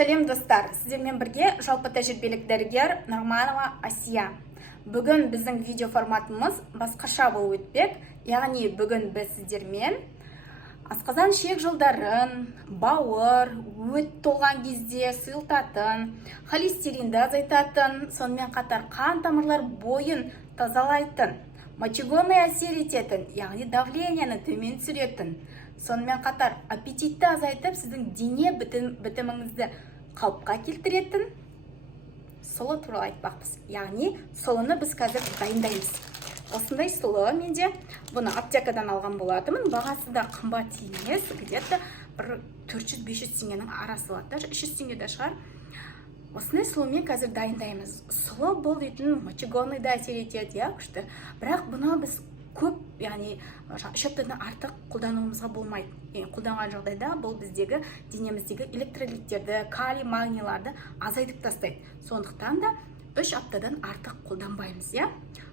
Сәлем достар, сіздермен бірге жалпы тәжірибелік дәрігер Нұрманова Асия. Бүгін біздің видео форматымыз басқаша болып өтпек. Яғни бүгін біз сіздермен асқазан ішек жолдарын, бауыр, өт толған кезде сұйылтатын, холестеринді азайтатын, сонымен қатар қан тамырлар бойын тазалайтын, мочегонный әсер ететін, яғни давлениені төмен түсіретін, сонымен қатар аппетитті азайтып, сіздің дене бітіміңізді қалыпқа келтіретін сұлы туралы айтпақпыз. Яғни сұлыны біз қазір дайындаймыз. Осындай сұлы менде бұны аптекадан алған болатымын. Бағасы да қымбат емес, где-то бір 400-500 теңгенің арасы болады, 300 теңге де шығар. Осындай сұлымен қазір дайындаймыз. Сұлы бұл дейтін мочегонный да әсер етеді, күшті. Бірақ бұны біз көп, яғни 3 аптадан артық қолдануымызға болмайды. Қолданған жағдайда бұл біздегі денеміздегі электролиттерді, калий, магнийларды азайтып тастайды. Сондықтан да 3 аптадан артық қолданбаймыз, я?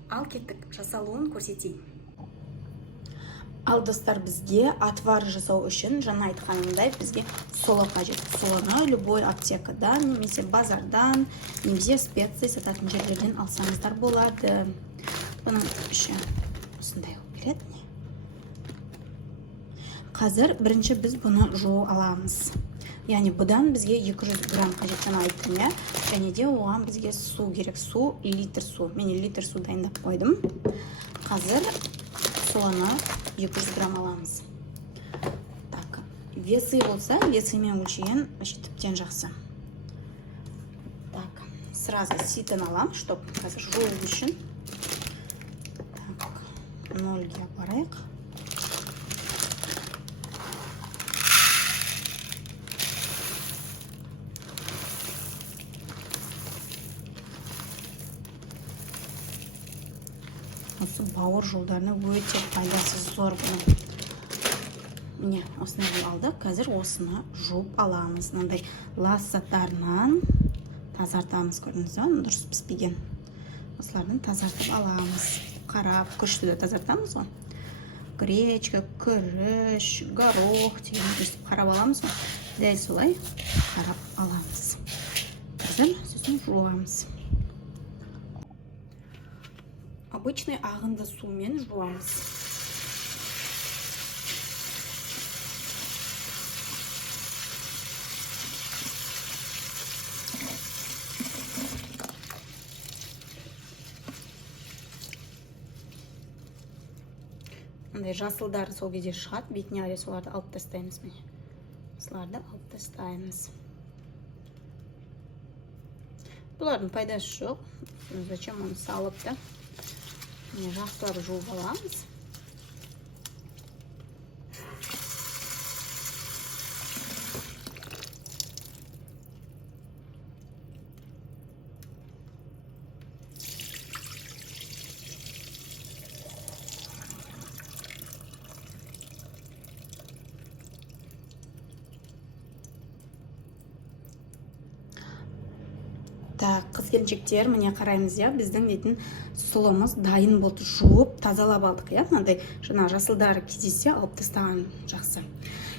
Ал кеттік, жасалуын көрсетейін. Ал достар, бізге отвар жасау үшін жаңа айтқанымдай бізге сұлы қажет. Сұлыны любой аптекадан, немесе базардан, немесе специя сататын жерлерден алсаңыздар болады. Бұның үші осындай келеді. Қазір бірінші біз бұны жуу аламыз. Яғни бұдан бізге 200 грамм қажет, жаңа айттым, я? Және де оған бізге су керек, су, литр су. Мен литр су дайындап қойдым. Қазір сұлыны 200 грамм аламыз. Так, весы болса, весімен өлшеген тіптен жақсы. Так, сразу ситін алам, чтоб қазір жуу үшін. Так, 0-ге апарайық. Осы бауыр жолдарына өте пайдасы зор бұны. Міне, осыны алды. Қазір осыны жуып аламыз. Мынандай лас заттарынан тазартамыз, көрдіңіз бе? Дұрыс піспеген. Осылардан тазартып аламыз. Қарап, күрішті де тазартамыз ғой. Гречка, күріш, горох деген өстіп қарап аламыз ғой. Дәл солай қарап аламыз. Қазір сосын жуамыз. Обычный ағынды сумен жуамыз. Жасылдар сол кезде шығады, бетіне әлі соларды алып тастаймыз. Соларды алып тастаймыз. Бұлардың пайдасы жоқ. Зачем оны салып та? Жақсылап жуып аламыз. Так, қыз-келіншектер, міне қараймыз, я, біздің дейтін сұлымыз дайын болды, жуып, тазалап алдық, я, мынандай жаңа жасылдар кездессе алып тастаған жақсы.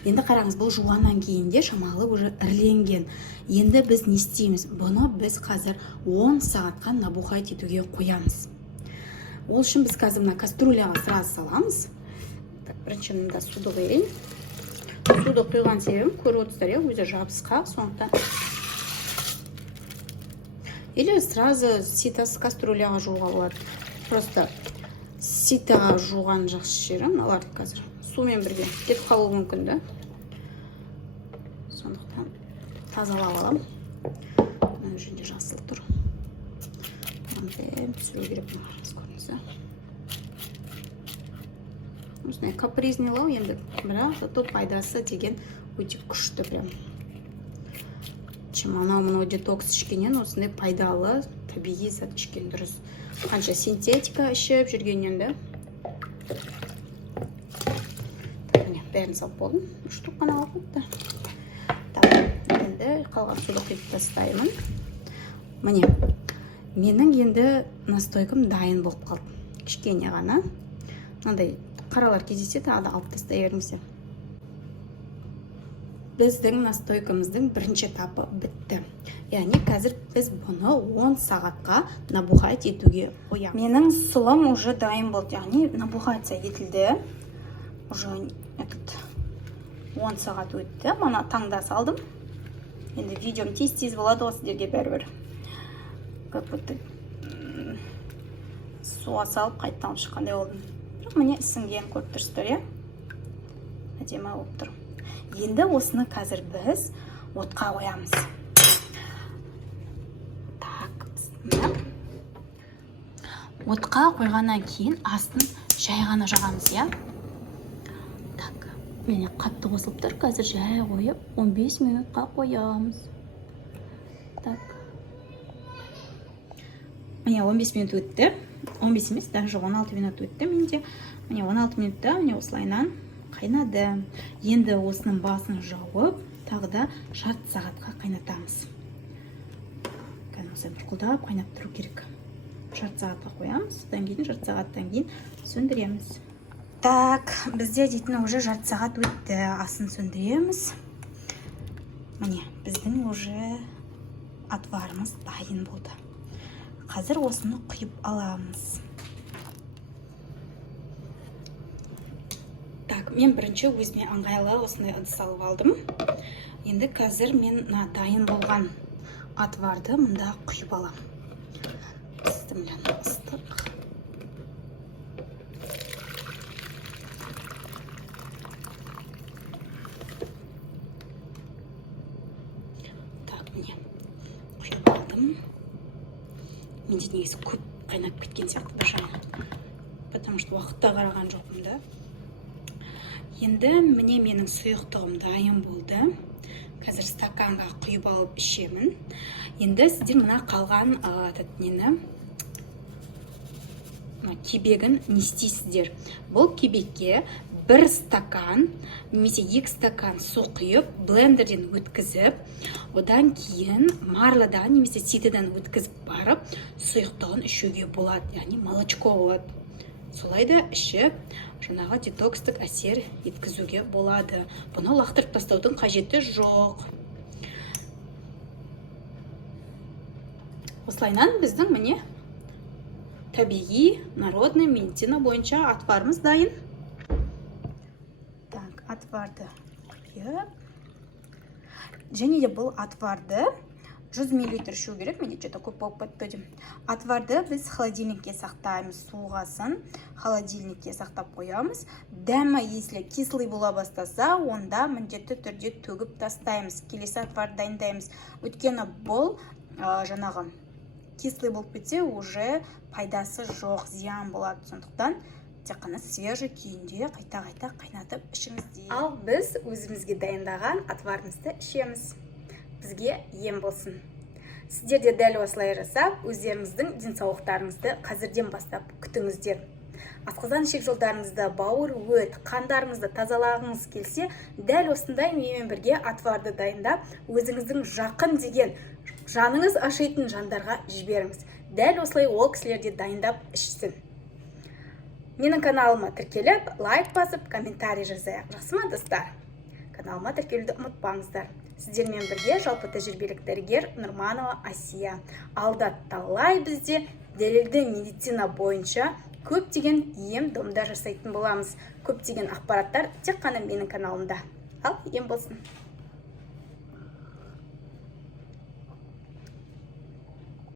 Енді қараңыз, бұл жуғаннан кейінде шамалы уже ірленген. Енді біз не істейміз? Бұны біз қазір 10 сағатқа набухать етуге қоямыз. Ол үшін біз қазір мына кастрюляға сразу саламыз. Так, бірінші мында суды қойайын. Суды құйған себебім, көріп отырсыздар, я, өзі жабысқақ, сондықтан. Или сразу ситасы кастрюляға жуға болады. Просто ситаға жуған жақсы жері мыналарды қазір. Сумен бірге кетіп қалуы мүмкін, да? Сондықтан тазалап алам. Мына жерде жасыл тұр. Мынандай түсіру керек, көрдіңіз бе? Осындай капризнилау енді, бірақ зато пайдасы деген өте күшті прям. Анау мұны детокс ішкенен осындай пайдалы табиғи зат ішкен дұрыс. Қанша синтетика ішіп жүргеннен, да? Бәрін салып болдым. 3 штук қана алып. Енді қалған суды құйып тастаймын. Міне, менің енді настойкам дайын болып қалды. Кішкене ғана. Мынандай қаралар кездессе тағы да алып тастай беріңіздер. біздің настойкамыздың бірінші этапы бітті. Яғни қазір біз бұны 10 сағатқа набухать етуге қоямыз. Менің сұлым уже дайын болды, яғни набухация етілді. Уже 10 сағат өтті. Мана таңда салдым. Енді видеом тез болады осы сіздерге бәрібір. Как будто суға салып қайттан шыққандай болдым. Міне ісінген көріп тұрсыздар, иә? Әдемі болып тұр. Енді осыны қазір біз отқа қоямыз. Так, отқа қойғаннан кейін астын жай ғана жағамыз, иә? Так, міне қатты қосылып тұр. Қазір жай қойып 15 минутқа қоямыз. Так. Міне 15 минут өтті. 15 емес, даже 16 минут өтті менде. Міне 16 минутта міне осылайнан қайнады. Енді осының басын жауып, тағы да жарты сағатқа қайнатамыз. Осылай бұрқылдап қайнап тұру керек. Жарты сағатқа қоямыз, содан кейін жарты сағаттан кейін сөндіреміз. Так, бізде дейтін уже жарты сағат өтті. Асын сөндіреміз. Міне, біздің уже отварымыз дайын болды. Қазір осыны құйып аламыз. Так, мен бірінші өзіме ыңғайлы осындай ыдыс алып алдым. Енді қазір мен дайын болған отварды мұнда құйып алам. Ыстымлян ыстық. Так, міне құйып алдым. Менде негізі көп қайнап кеткен сияқты бір жағынан. Потому что уақытта қараған жоқпын да. Енді міне менің сұйықтығым дайын болды. Қазір стаканға құйып алып ішемін. Енді сіздер мына қалған кебегін не істейсіздер? Бұл кебекке 1 стакан немесе 2 стакан су құйып, блендерден өткізіп, одан кейін марладан немесе ситыдан өткізіп барып, сұйықтығын ішуге болады, яғни молочко болады. Солай да ішіп, жаңағы детокстық әсер еткізуге болады. Бұны лақтырып тастаудың қажеті жоқ. Осылайнан біздің міне табиғи, народный медицина бойынша отварымыз дайын. Так, отварды құйып. Және де бұл отварды 100 мл ішу керек, менде что-то көп болып кетті. Отварды біз холодильникке сақтаймыз, суығасын холодильникке сақтап қоямыз. Дәмі если кислый бола бастаса, онда міндетті түрде төгіп тастаймыз. Келесі отвар дайындаймыз. Өйткені бұл жаңағы кислый болып кетсе, уже пайдасы жоқ, зиян болады. Сондықтан тек қана свежий күйінде қайта-қайта қайнатып ішіңізде. Ал біз өзімізге дайындаған отварымызды ішеміз. Бізге ем болсын. Сіздер де дәл осылай жасап, өздеріңіздің денсаулықтарыңызды қазірден бастап күтіңіздер. Асқазан ішек жолдарыңызды, бауыр өт, қандарыңызды тазалағыңыз келсе, дәл осындай менімен бірге отварды дайындап, өзіңіздің жақын деген жаныңыз ашитын жандарға жіберіңіз. Дәл осылай ол кісілерде дайындап ішсін. Менің каналыма тіркеліп, лайк басып, комментарий жазайық. Жақсы ма, достар? Каналыма тіркелуді ұмытпаңыздар. Сіздермен бірге жалпы тәжірибелік дәрігер Нұрманова Асия. Алда талай бізде дәлелді медицина бойынша көптеген ем-домдар жасайтын боламыз. Көптеген ақпараттар тек қана менің каналымда. Ал ем болсын.